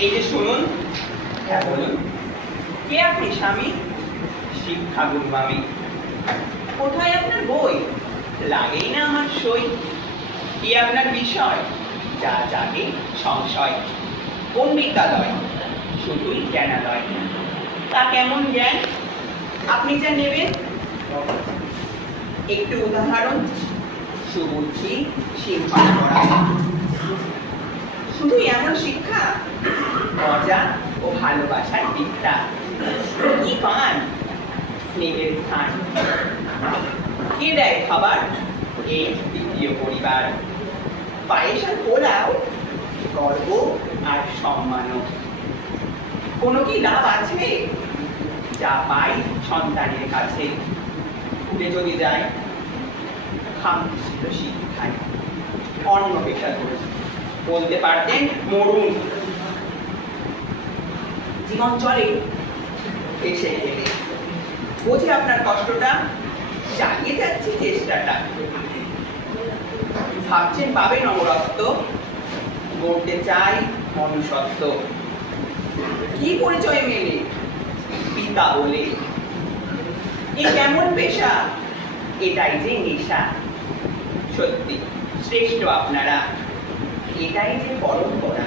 এই যে শুনুন। হ্যাঁ বলুন। কে আপনি স্বামী? শিক্ষা গুরু আমি। কোথায় আপনার বই? লাগেই না আমার সই। কি আপনার বিষয়? যা জাগে সংশয়। কোন বিদ্যালয়? শুধুই জ্ঞানালয়। তা কেমন জ্ঞান আপনি যা নেবেন? একটু উদাহরণ। সুবুদ্ধি, শৃঙ্খলা করা। শুধু এমন শিক্ষা? মজা ও ভালোবাসার বিদ্যা। কি পান? স্নেহের স্থান। কে দেয় খাবার? এই দ্বিতীয় পরিবার। পায়েস আর পোলাও, গর্ব আর সম্মানও। কোনো কি লাভ আছে? যা পাই সন্তানের কাছে। ভুলে যদি যায় খামতি ছিল শিক্ষায়। অন্য পেশা ধরে বলতে পারতেন মরুন। জীবন চলে এসে গেলে। বোঝে আপনার কষ্টটা, চালিয়ে যাচ্ছি চেষ্টাটা। ভাবছেন পাবেন অমরত্ব, গড়তে চাই মনুষ্যত্ব। কি পরিচয় মেলে? পিতা বলে। এ কেমন পেশা? এটাই যে নেশা। সত্যি শ্রেষ্ঠ আপনারা, এটাই যে পরম্পরা।